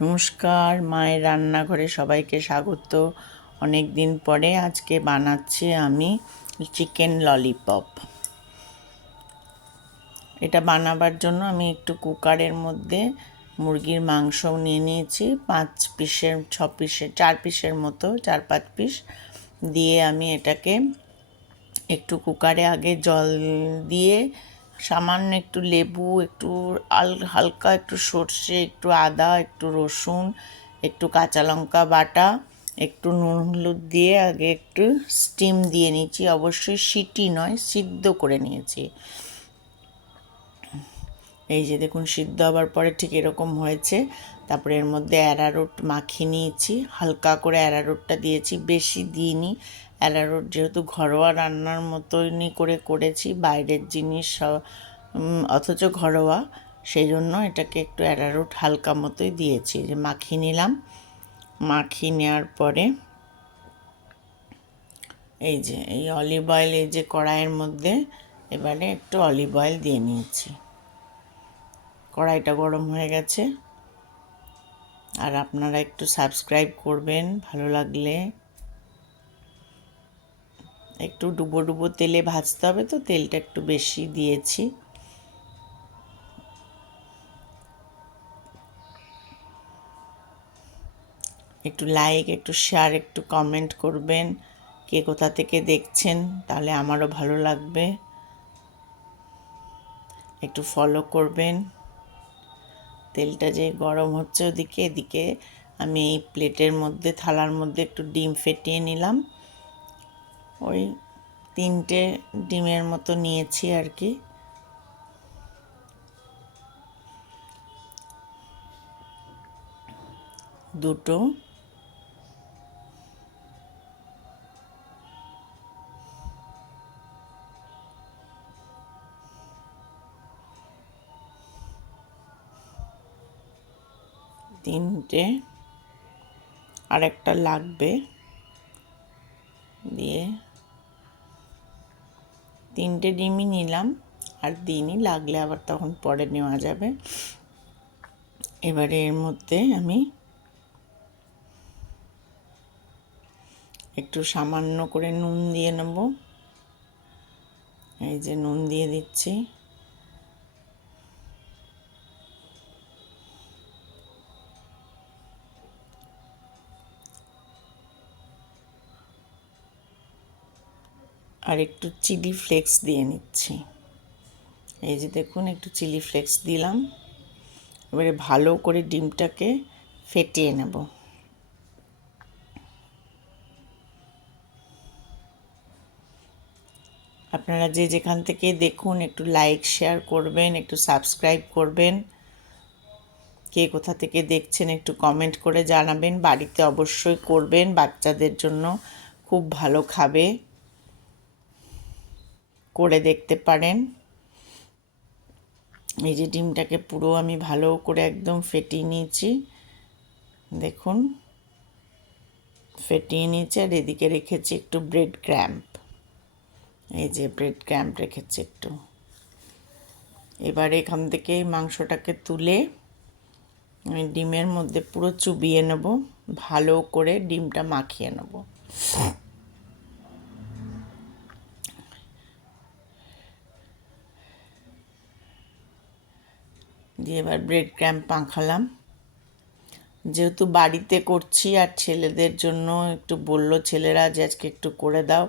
নমস্কার, মায়ের রান্নাঘরে সবাইকে স্বাগত। অনেক দিন পরে আজকে বানাচ্ছি আমি চিকেন ললিপপ। এটা বানাবার জন্য আমি একটু কুকারের মধ্যে মুরগির মাংস নিয়ে নিয়েছি 4 পিসের মতো, 4-5 পিস দিয়ে আমি এটাকে একটু কুকারে আগে জল দিয়ে সামান্য একটু লেবু, একটু হালকা একটু সর্ষে, একটু আদা, একটু রসুন, একটু কাঁচা লঙ্কা বাটা, একটু নুন হলুদ দিয়ে আগে একটু স্টিম দিয়ে নিয়েছি। অবশ্যই সিটি নয়, সিদ্ধ করে নিয়েছি। এই যে দেখুন, সিদ্ধ হবার পরে ঠিক এরকম হয়েছে। তারপরে এর মধ্যে অ্যারারুট মাখিয়ে নিয়েছি, হালকা করে অ্যারারুটটা দিয়েছি, বেশি দিইনি। অ্যারারুট যেহেতু ঘরোয়া রান্নার মতনই করেছি, বাইরের জিনিস অথচ ঘরোয়া, সেই জন্য এটাকে একটু অ্যারারুট হালকা মতোই দিয়েছি। যে মাখিয়ে নিলাম, মাখিয়ে নেওয়ার পরে এই যে এই অলিভ অয়েল, এই যে কড়াইয়ের মধ্যে এবারে একটু অলিভ অয়েল দিয়ে নিয়েছি। কড়াইটা গরম হয়ে গেছে। আর আপনারা একটু সাবস্ক্রাইব করবেন ভালো লাগলে। একটু ডুবো ডুবো তেলে ভাজতে হবে, তো তেলটা একটু বেশি দিয়েছি। একটু লাইক, একটু শেয়ার, একটু কমেন্ট করবেন কে কোথা থেকে দেখছেন, তাহলে আমারও ভালো লাগবে। একটু ফলো করবেন। তেলটা যে গরম হচ্ছে ওদিকে, এদিকে আমি এই প্লেটের মধ্যে, থালার মধ্যে একটু ডিম ফেটিয়ে নিলাম। ওই 3টে ডিমের মতো নিয়েছি আর কি। দুটো তিনটে, আর একটা লাগবে, দিয়ে 3টে ডিমই নিলাম। আর দিনই লাগলে আবার তখন পরে নেওয়া যাবে। এবারে এর মধ্যে আমি একটু সামান্য করে নুন দিয়ে নেব। এই যে নুন দিয়ে দিচ্ছি। আর একটু চিলি ফ্লেক্স দিয়ে নিচ্ছি। এই যে দেখুন, একটু চিলি ফ্লেক্স দিলাম। এবারে ভালো করে ডিমটাকে ফেটিয়ে নেব। আপনারা যে যেখান থেকে দেখুন একটু লাইক শেয়ার করবেন, একটু সাবস্ক্রাইব করবেন। কে কোথা থেকে দেখছেন একটু কমেন্ট করে জানাবেন। বাড়িতে অবশ্যই করবেন, বাচ্চাদের জন্য খুব ভালো খাবে। করে দেখতে পারেন। এই যে ডিমটাকে পুরো আমি ভালো করে একদম ফেটিয়ে নিয়েছি, দেখুন ফেটিয়ে নিয়েছি। আর এদিকে রেখেছি একটু ব্রেড ক্র্যাম্প। এই যে ব্রেড ক্র্যাম্প রেখেছি একটু। এবার এখান থেকে মাংসটাকে তুলে আমি ডিমের মধ্যে পুরো চুবিয়ে নেব, ভালো করে ডিমটা মাখিয়ে নেব। দিয়ে এবার ব্রেড ক্র্যাম্প মাখালাম। যেহেতু বাড়িতে করছি আর ছেলেদের জন্য একটু বললো ছেলেরা যে আজকে একটু করে দাও,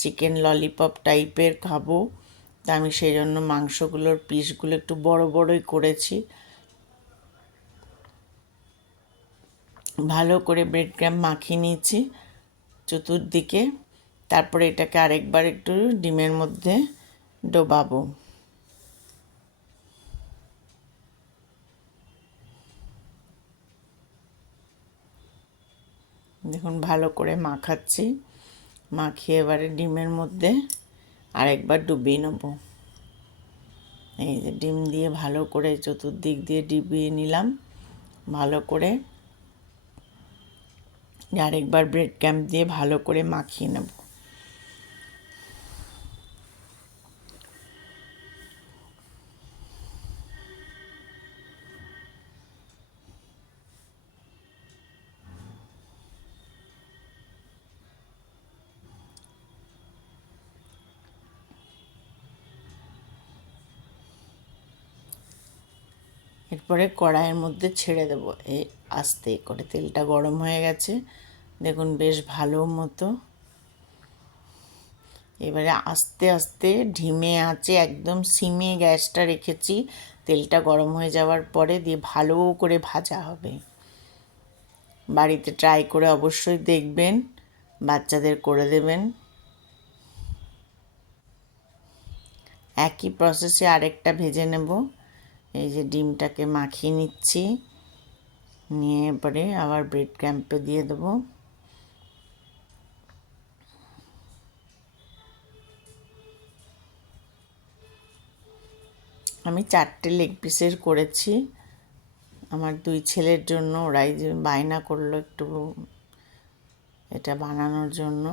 চিকেন ললিপপ টাইপের খাবো। তা আমি সেই জন্য মাংসগুলোর পিসগুলো একটু বড় বড়ই করেছি। ভালো করে ব্রেড ক্রাম্ব মাখিয়ে নিয়েছি চতুর্দিকে। তারপরে এটাকে আরেকবার একটু ডিমের মধ্যে ডোবাবো। দেখুন ভালো করে মাখাচ্ছি, মাখিয়ে এবারে ডিমের মধ্যে আরেকবার ডুবিয়ে নেব। এই যে ডিম দিয়ে ভালো করে চতুর্দিক দিয়ে ডুবিয়ে নিলাম ভালো করে। আরেকবার ব্রেড ক্রাম্ব দিয়ে ভালো করে মাখিয়ে নেব। এরপরে কড়াইয়ের মধ্যে ছেড়ে দেবো এই আস্তে করে। তেলটা গরম হয়ে গেছে, দেখুন বেশ ভালো মতো। এবারে আস্তে আস্তে ধিমে আঁচে, একদম সিমে গ্যাসটা রেখেছি। তেলটা গরম হয়ে যাওয়ার পরে দিয়ে ভালো করে ভাজা হবে। বাড়িতে ট্রাই করে অবশ্যই দেখবেন, বাচ্চাদের করে দেবেন। একই প্রসেসে আরেকটা ভেজে নেব। এই যে ডিমটাকে মাখিয়ে নিচ্ছি, নিয়ে পরে আবার ব্রেড ক্রাম্পে দিয়ে দেবো। আমি 4টে লেগ পিসের করেছি আমার 2 ছেলের জন্য। ওরাই যে বায়না করলো একটু এটা বানানোর জন্য।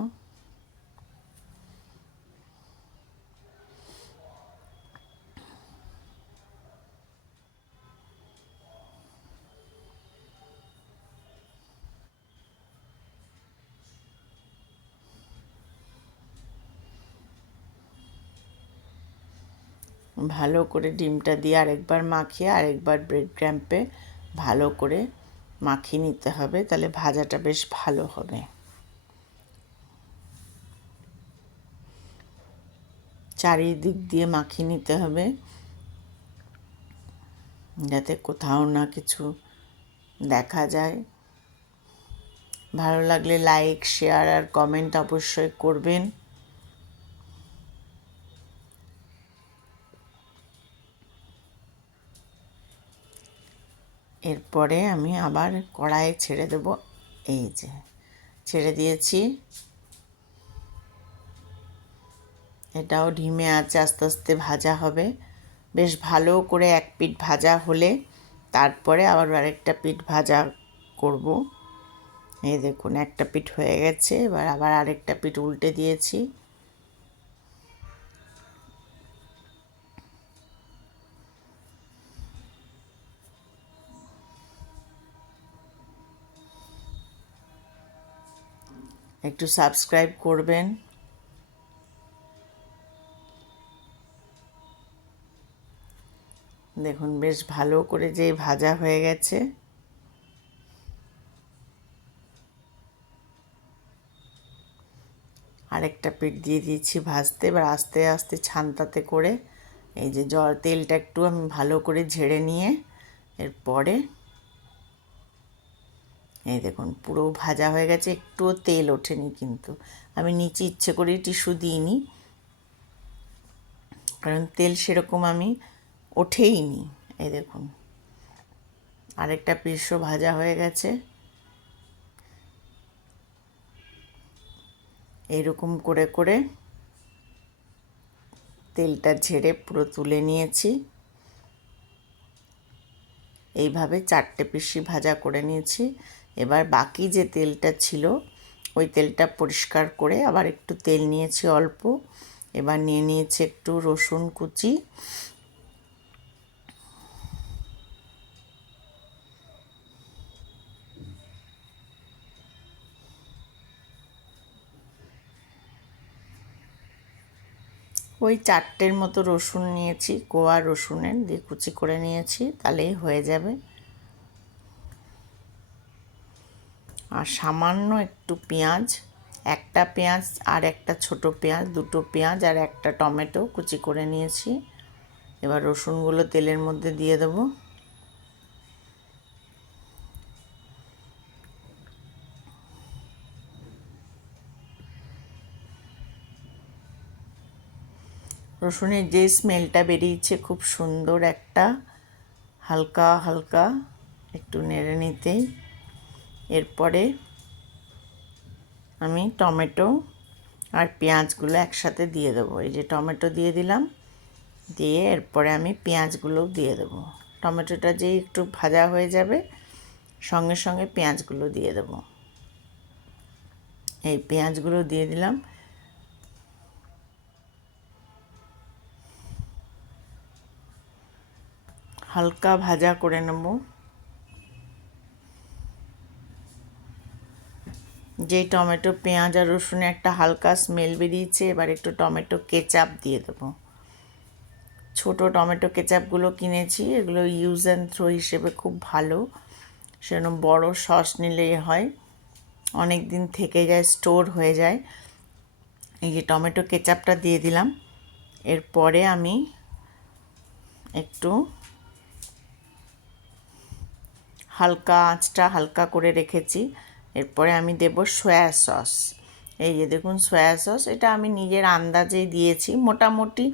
ভালো করে ডিমটা দিয়ে আরেকবার মাখিয়ে আরেকবার ব্রেড ক্রাম্পে ভালো করে মাখিয়ে নিতে হবে, তাহলে ভাজাটা বেশ ভালো হবে। চারিদিক দিয়ে মাখিয়ে নিতে হবে, যাতে কোথাও না কিছু দেখা যায়। ভালো লাগলে লাইক, শেয়ার আর কমেন্ট অবশ্যই করবেন। এরপরে আমি আবার কড়াইয়ে ছেড়ে দেব। এই যে ছেড়ে দিয়েছি। এটাও ধিমে আঁচে আস্তে আস্তে ভাজা হবে। বেশ ভালো করে এক পিঠ ভাজা হলে তারপরে আবার আরেকটা পিঠ ভাজা করব। এই দেখুন একটা পিঠ হয়ে গেছে, এবার আবার আরেকটা পিঠ উল্টে দিয়েছি। একটু সাবস্ক্রাইব করবেন। দেখুন বেশ ভালো করে যে ভাজা হয়ে গেছে। আরেকটা পিঠ দিয়ে দিয়েছি ভাজতে। এবার আস্তে আস্তে ছান্তাতে করে এই যে তেলটা একটু আমি ভালো করে ঝেড়ে নিয়ে এরপরে এই দেখুন পুরো ভাজা হয়ে গেছে, একটুও তেল ওঠেনি। কিন্তু আমি নিচে ইচ্ছে করে টিস্যু দিইনি, কারণ তেল সেরকম আমি ওঠেই নি। এই দেখুন আরেকটা পিসও ভাজা হয়ে গেছে। এইরকম করে করে তেলটা ঝেড়ে পুরো তুলে নিয়েছি। এইভাবে 4টে পিসই ভাজা করে নিয়েছি। এবার বাকি যে তেলটা ছিল ওই তেলটা পরিষ্কার করে আবার একটু তেল নিয়েছি অল্প। এবার নিয়ে নিয়েছি একটু রসুন কুচি, ওই 4টের মতো রসুন নিয়েছি, কোয়া রসুনের দিয়ে কুচি করে নিয়েছি, তাহলেই হয়ে যাবে। আর সামান্য একটু পেঁয়াজ, একটা পেঁয়াজ আর একটা ছোট পেঁয়াজ, 2টো পেঁয়াজ আর একটা টমেটো কুচি করে নিয়েছি। এবার রসুনগুলো তেলের মধ্যে দিয়ে দেবো। রসুনের যে স্মেলটা বেরিয়েছে খুব সুন্দর একটা, হালকা হালকা একটু নেড়ে নিতেই এরপরে আমি টমেটো আর পেঁয়াজগুলো একসাথে দিয়ে দেবো। এই যে টমেটো দিয়ে দিলাম, দিয়ে এরপরে আমি পেঁয়াজগুলো দিয়ে দেবো। টমেটোটা যেই একটু ভাজা হয়ে যাবে সঙ্গে সঙ্গে পেঁয়াজগুলো দিয়ে দেবো। এই পেঁয়াজগুলো দিয়ে দিলাম। হালকা ভাজা করে নেব। যেই টমেটো পেঁয়াজ আর রসুনে একটা হালকা স্মেল বেরিয়েছে, এবার একটু টমেটো কেচাপ দিয়ে দেবো। ছোট টমেটো কেচাপগুলো কিনেছি, এগুলো ইউজ অ্যান্ড থ্রো হিসেবে খুব ভালো। সেজন্য বড় সস নিলেই হয়, অনেক দিন থেকে যায়, স্টোর হয়ে যায়। এই যে টমেটো কেচাপটা দিয়ে দিলাম। এরপরে আমি একটু হালকা আঁচটা হালকা করে রেখেছি। এরপরে আমি দেব সয়া সস। এই যে দেখুন সয়া সস, এটা আমি নিজের আন্দাজেই দিয়েছি, মোটামুটি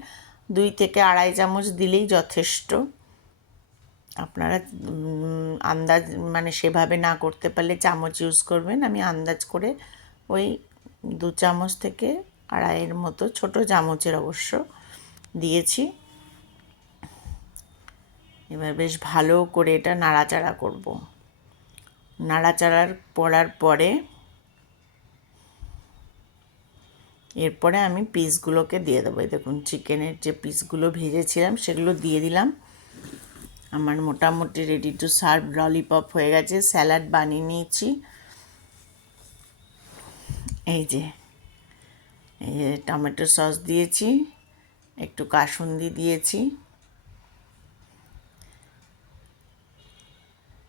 2 থেকে 2.5 চামচ দিলেই যথেষ্ট। আপনারা আন্দাজ মানে সেভাবে না করতে পারলে চামচ ইউজ করবেন। আমি আন্দাজ করে ওই 2 চামচ থেকে 2.5-এর মতো, ছোট চামচের অবশ্য দিয়েছি। এবার বেশ ভালো করে এটা নাড়াচাড়া করব। নাড়াচাড়ার করার পরে এরপরে আমি পিসগুলোকে দিয়ে দেবো। দেখুন চিকেনের যে পিসগুলো ভেজেছিলাম সেগুলো দিয়ে দিলাম। আমার মোটামুটি রেডি টু সার্ভ ললিপপ হয়ে গেছে। স্যালাড বানিয়ে নিয়েছি। এই যে টমেটো সস দিয়েছি, একটু কাসুন্দি দিয়েছি।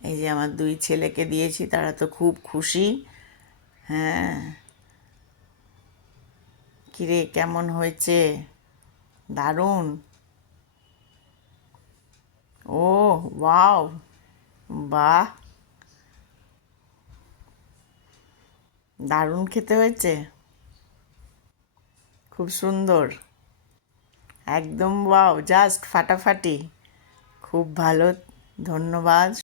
এই যে আমার 2 ছেলেকে দিয়েছি, তারা তো খুব খুশি। হ্যাঁ, কিরে কেমন হয়েছে? দারুণ। ও ওয়াও, বাহ, দারুণ খেতে হয়েছে, খুব সুন্দর, একদম ওয়াও, জাস্ট ফাটাফাটি, খুব ভালো, ধন্যবাদ।